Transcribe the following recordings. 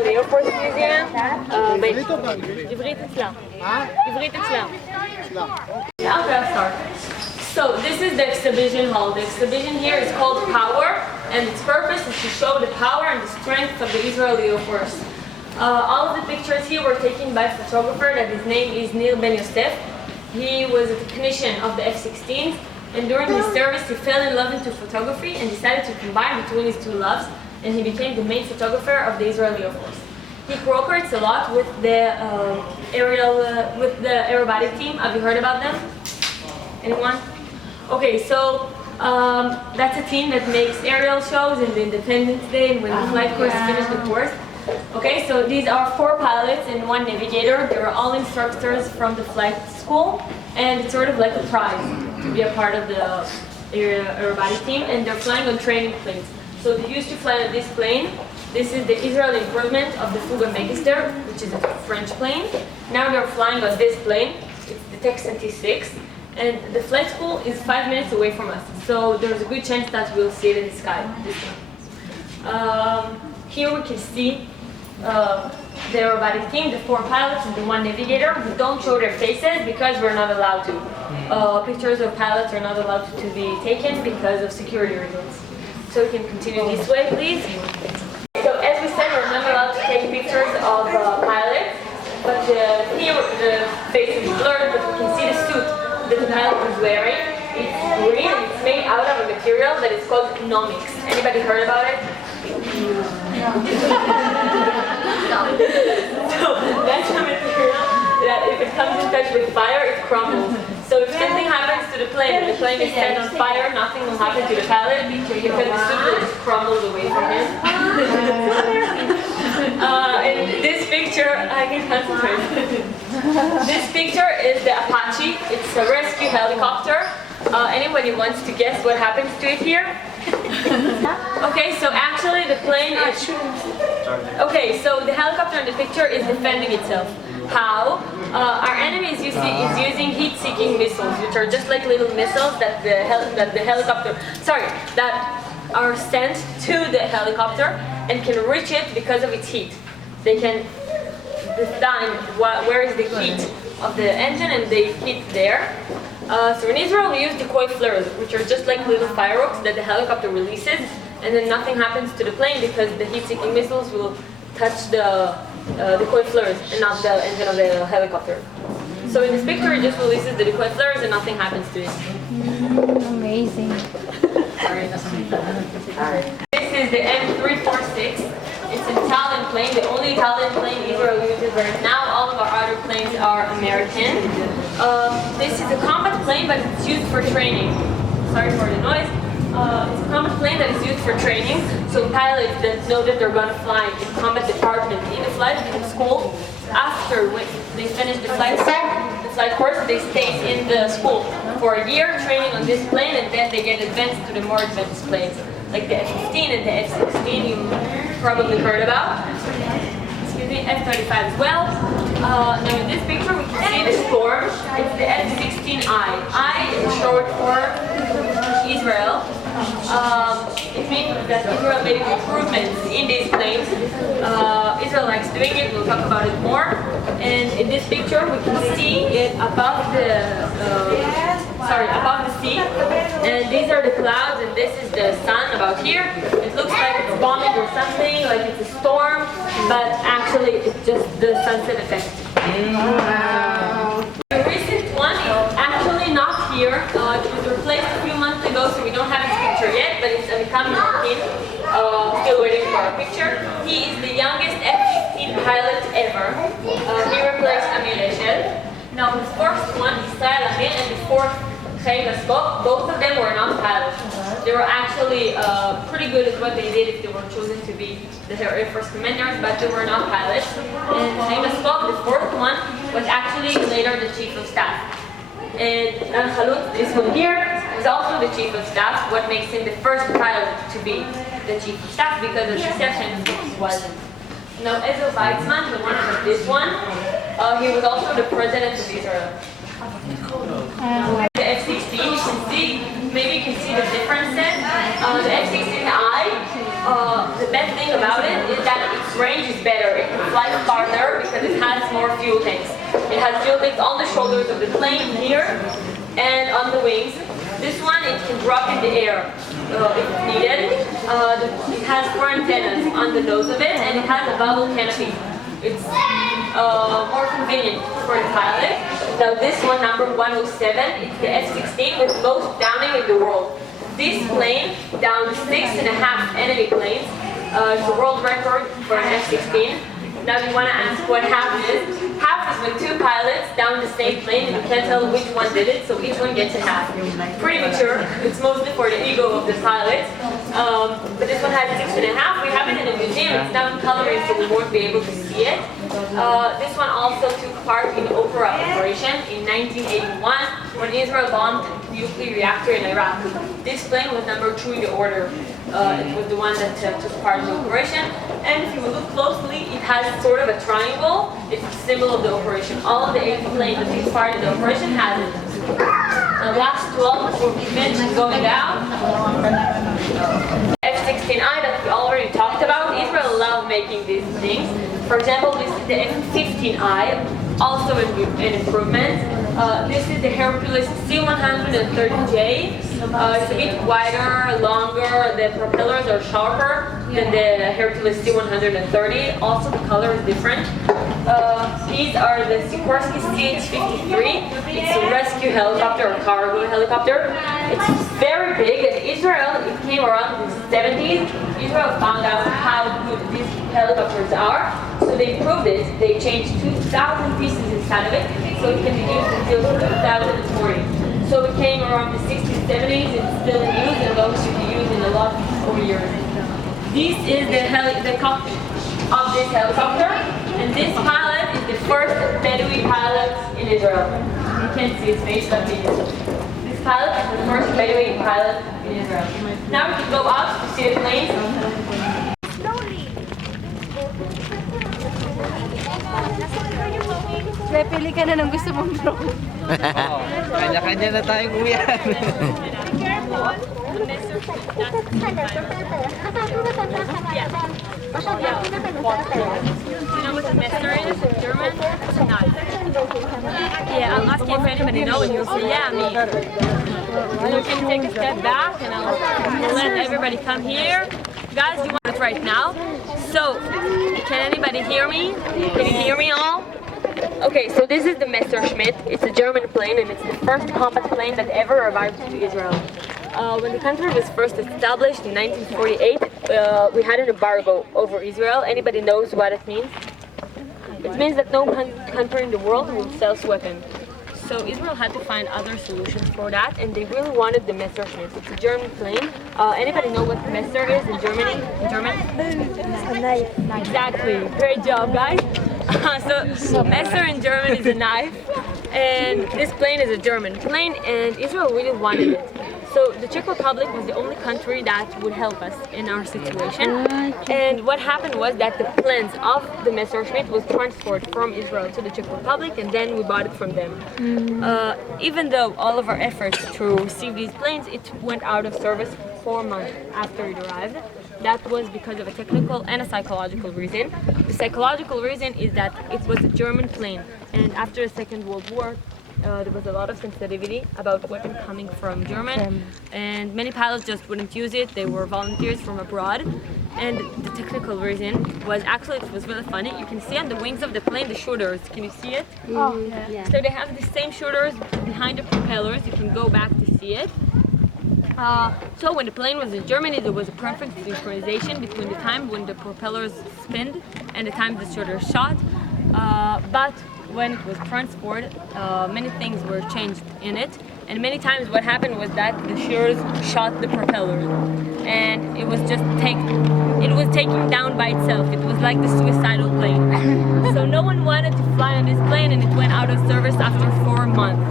Israel Air Force Museum. עברית אצלה. עברית אצלה. Okay, I'll start. So this is the exhibition hall. The exhibition here is called Power, and its purpose is to show the power and the strength of the Israeli Air Force. All of the pictures here were taken by a photographer that his name is Mightiest. He was a technician of the F-16s, and during his service he fell in love into photography and decided to combine between his two loves, and he became the main photographer of the Israeli Air Force. He cooperates a lot with the aerobatic team. Have you heard about them? Anyone? Okay, so that's a team that makes aerial shows in the Independence Day and when the flight course finish the course. Okay, so these are 4 pilots and 1 navigator. They're all instructors from the flight school, and it's sort of like a prize to be a part of the aerobatic team, and they're flying on training planes. So they used to fly on this plane. This is the Israeli improvement of the Mightiest, which is a French plane. Now they're flying on this plane. It's the Texan T6, and the flight school is 5 minutes away from us. So there's a good chance that we'll see it in the sky this time. Here we can see the aerobatic team, the 4 pilots and the 1 navigator. We don't show their faces because we're not allowed to. Pictures of pilots are not allowed to be taken because of security reasons. So we can continue this way, please. So as we said, we're not allowed to take pictures of pilots, but here the face is blurred, but we can see the suit that the pilot is wearing. It's green and it's made out of a material that is called nomics. Anybody heard about it? So that's a material that if it comes in touch with fire, it crumbles. So if something happens to the plane, if the plane is set on fire, nothing will happen to the pilot because the suit will just crumble away from him. In this picture, I can concentrate. This picture is the Apache. It's a rescue helicopter. Anybody wants to guess what happens to it here? Okay, so actually the plane is... Okay, so the helicopter in the picture is defending itself. How? Our enemy is using heat-seeking missiles, which are just like little missiles that that are sent to the helicopter and can reach it because of its heat. They can define where is the heat of the engine, and they hit there. So in Israel we use decoy flares, which are just like little fireworks that the helicopter releases, and then nothing happens to the plane because the heat-seeking missiles will touch the decoy flares and not the engine of the helicopter. So in this picture it just releases the decoy flares and nothing happens to it. Amazing. This is the M346. It's an Italian plane, the only Italian plane Israel uses right now. All of our other planes are American. This is a combat plane, but it's used for training. Sorry for the noise. It's a combat plane that is used for training. So pilots that know that they're going to fly in combat department in the flight school, after when they finish the flight course, they stay in the school for a year training on this plane, and then they get advanced to the more advanced planes, like the F-15 and the F-16 you probably heard about. Excuse me, F-35 as well. Now in this picture we can see the Storm. It's the F-16I. I is short for Israel. It means that Israel made improvements in these planes. Israel likes doing it, we'll talk about it more. And in this picture we can see it above the sea. And these are the clouds, and this is the sun about here. It looks like it's bombing or something, like it's a storm, but actually it's just the sunset effect. The recent one is actually not here. It was replaced a few months ago, so we don't have his picture yet, but it's Amikam Martin, still waiting for a picture. He is the youngest F-15 pilot ever. He replaced Amir Eshel. Now the first one, Israel Amir, and the fourth, both of them were not pilots. They were actually pretty good at what they did if they were chosen to be the Air Force commanders, but they were not pilots. And the fourth one, was actually later the Chief of Staff. And Khalut, this one here, is also the Chief of Staff, what makes him the first pilot to be the Chief of Staff, because of deception he wasn't. Now Ezo Weizmann, the one of this one, he was also the President of Israel. The F-16, you can see, maybe you can see the differences. The F-16I, the best thing about it is that its range is better. because it has more fuel tanks. It has fuel tanks on the shoulders of the plane here and on the wings. This one, it can drop in the air if needed. It has 4 antennas on the nose of it, and it has a bubble canopy. It's more convenient for the pilot. Now this one, number 107, it's the F-16 with most downing in the world. This plane downed 6.5 enemy planes. It's a world record for an F-16. Now you want to ask what half is. Half is when 2 pilots down the same plane and you can't tell which one did it, so each one gets a half. Pretty mature. It's mostly for the ego of the pilot. But this one has 6.5. We have it in a museum. It's now in coloring, so we won't be able to see it. This one also took part in Opera operation in 1981 when Israel bombed the nuclear reactor in Iraq. This plane was number 2 in the order. It was the one that took part in the operation. And if you look closely, it has sort of a triangle. It's the symbol of the operation. All of the 8 planes that took part in the operation has it. The last 12 were finished going down. F-16I that we already talked about. Israel loves making these things. For example, this is the F-15I, also an improvement. This is the Hercules C-130J. It's a bit wider, longer, the propellers are sharper than the Hercules C-130. Also the color is different. These are the Sikorsky CH-53. It's a rescue helicopter or cargo helicopter. It's very big, and Israel, it came around in the 70s. Israel found out how good these helicopters are, so they improved it. They changed 2,000 pieces inside of it, so it can be used until 2040. So it came around the 60s, 70s, it's still in use and going to be used in a lot more years. This is the cockpit of this helicopter, and this pilot is the first Bedouin pilot in Israel. You can't see his face, but he is. This pilot is the first Bedouin pilot in Israel. Now we can go out to see the planes. Pili ka na ng gusto mong drone. Kanya-kanya na tayong uwian. Be careful. The missile. You know what the messer is in German? It's a knife. Yeah, I'll ask you if anybody knows, and you'll say, yeah, me. And you can take a step back, and I'll let everybody come here. Guys, you want it right now? So, can anybody hear me? Can you hear me all? Okay, so this is the Messerschmitt. It's a German plane, and it's the first combat plane that ever arrived to Israel. When the country was first established in 1948, we had an embargo over Israel. Anybody knows what it means? It means that no country in the world will sell weapons. So Israel had to find other solutions for that, and they really wanted the Messerschmitt. It's a German plane. Anybody know what Messer is in Germany? In German? Exactly. Great job, guys. So Messer in German is a knife, and this plane is a German plane, and Israel really wanted it. So the Czech Republic was the only country that would help us in our situation. And what happened was that the plans of the Messerschmitt was transferred from Israel to the Czech Republic, and then we bought it from them. Even though all of our efforts to receive these planes, it went out of service 4 months after it arrived. That was because of a technical and a psychological reason. The psychological reason is that it was a German plane, and after the Second World War, there was a lot of sensitivity about weapons coming from German, and many pilots just wouldn't use it. They were volunteers from abroad, and the technical reason was actually, it was really funny. You can see on the wings of the plane the shooters. Can you see it? Oh, yeah. So they have the same shooters behind the propellers. You can go back to see it. So when the plane was in Germany, there was a perfect synchronization between the time when the propellers spinned and the time the shooters shot. But when it was transferred, many things were changed in it, and many times what happened was that the shooters shot the propellers, and it was taking down by itself. It was like the suicidal plane. So no one wanted to fly on this plane, and it went out of service after 4 months.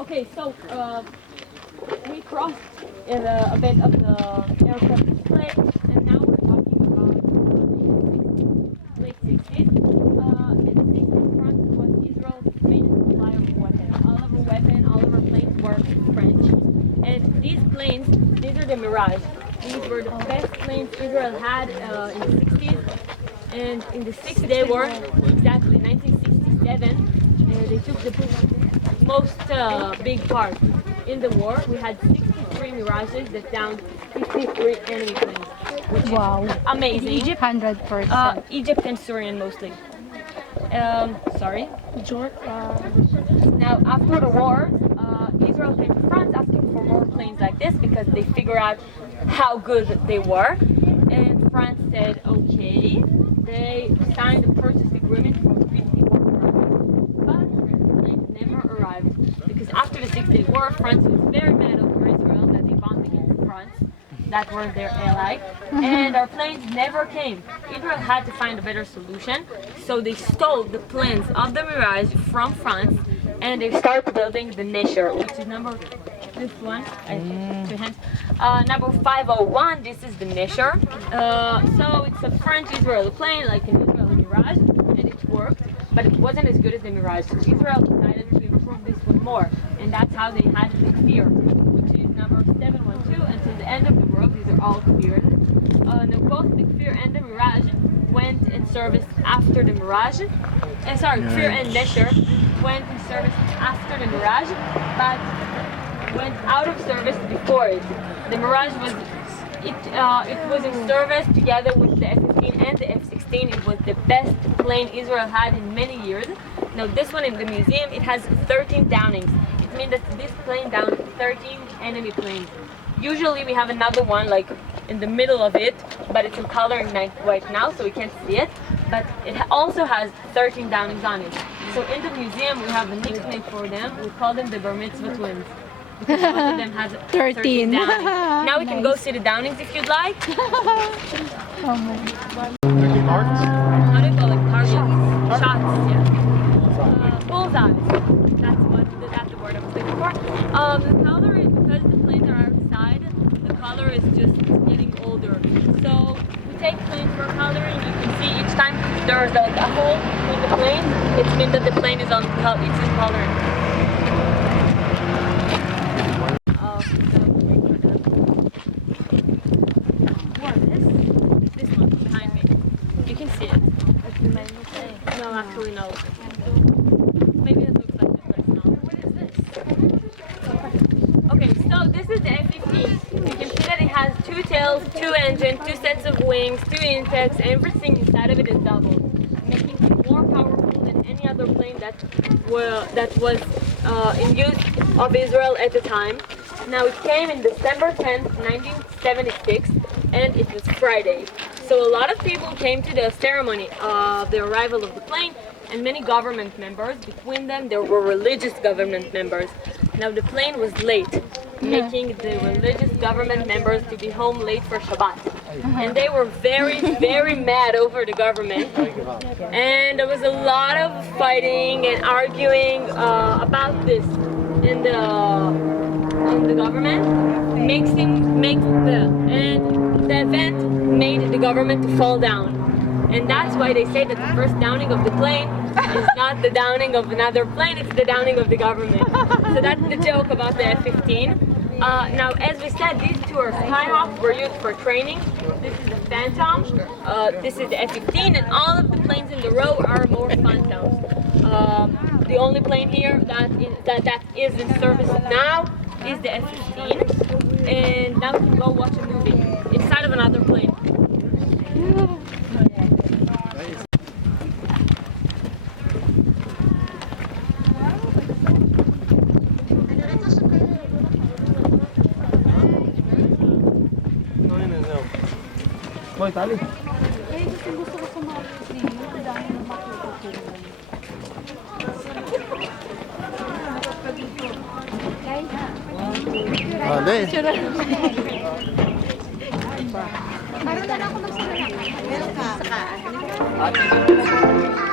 Okay, so we crossed a bit of the aircraft display, and now we're talking about late 60s. In the 60s, France was Israel's main supplier of weapons. All of Mirage. These were the best planes Israel had in the 60s. And in the Six Day War, exactly 1967, they took the most big part in the war. We had 63 Mirages that downed 53 enemy planes, which is amazing. Egypt 100%. Egypt and Syrian mostly. Sorry. Now, after the war, Israel came to France asking for more planes like this because they figured out how good they were. And France said, okay. They signed a purchase agreement for 51 Mirages, but the planes never arrived because after the Six-Day War, France was very mad over Israel that they bombed against France. That was their ally, and our planes never came. Israel had to find a better solution, so they stole the planes of the Mirage from France, and they started building the Nesher, which is number 501. This is the Nesher. So it's a French-Israeli plane, like an Israeli Mirage, and it worked, but it wasn't as good as the Mirage. So Israel decided to improve this one more, and that's how they had the Fear, which is number 712 until the end of the world. These are all Fears. Now both the Fear and the Mirage went in service after the Mirage. Fear and Nesher went in service after the Mirage, but went out of service before it. The Mirage was it was in service together with the F-15 and the F-16. It was the best plane Israel had in many years. Now this one in the museum, it has 13 downings. It means that this plane downed 13 enemy planes. Usually we have another one like in the middle of it, but it's in color and white now, so we can't see it. But it also has 13 downings on it. So in the museum we have a nickname for them. We call them the Bar Mitzvah twins. Because one of them has 13 downings. Now we can go see the downings if you'd like. Oh my God. How do you call it? Targets. Shots, yeah. Bullseyes. That's the word I was looking for. The color is, because the planes are outside, the color is just getting older. So we take planes for coloring. You can see each time there's a hole in the plane. It means that the plane is on color. It's in coloring. This one behind me. You can see it. No, actually no. Maybe it looks like this, but it's not. What is this? Okay, so this is the F-15. You can see that it has 2 tails, 2 engines, 2 sets of wings, 2 intakes. Everything inside of it is doubled, making it more powerful than any other plane that was in use of Israel at the time. Now it came in December 10th, 1976, and it was Friday. So a lot of people came to the ceremony of the arrival of the plane, and many government members. Between them, there were religious government members. Now the plane was late, making the religious government members to be home late for Shabbat. And they were very, very mad over the government. And there was a lot of fighting and arguing about this in the government. The event made the government to fall down. And that's why they say that the first downing of the plane is not the downing of another plane, it's the downing of the government. So that's the joke about the F-15. Now, as we said, these two are Skyhawks, were used for training. This is the Phantom, this is the F-15, and all of the planes in the row are more Phantoms. The only plane here that is in service now is the F-15. And now we can go watch a movie inside of another plane. Boy, tali. Gusto ko sumali sa iyo. Dahil na makikitulong. Hindi. Meron na ako magsalita. Welcome.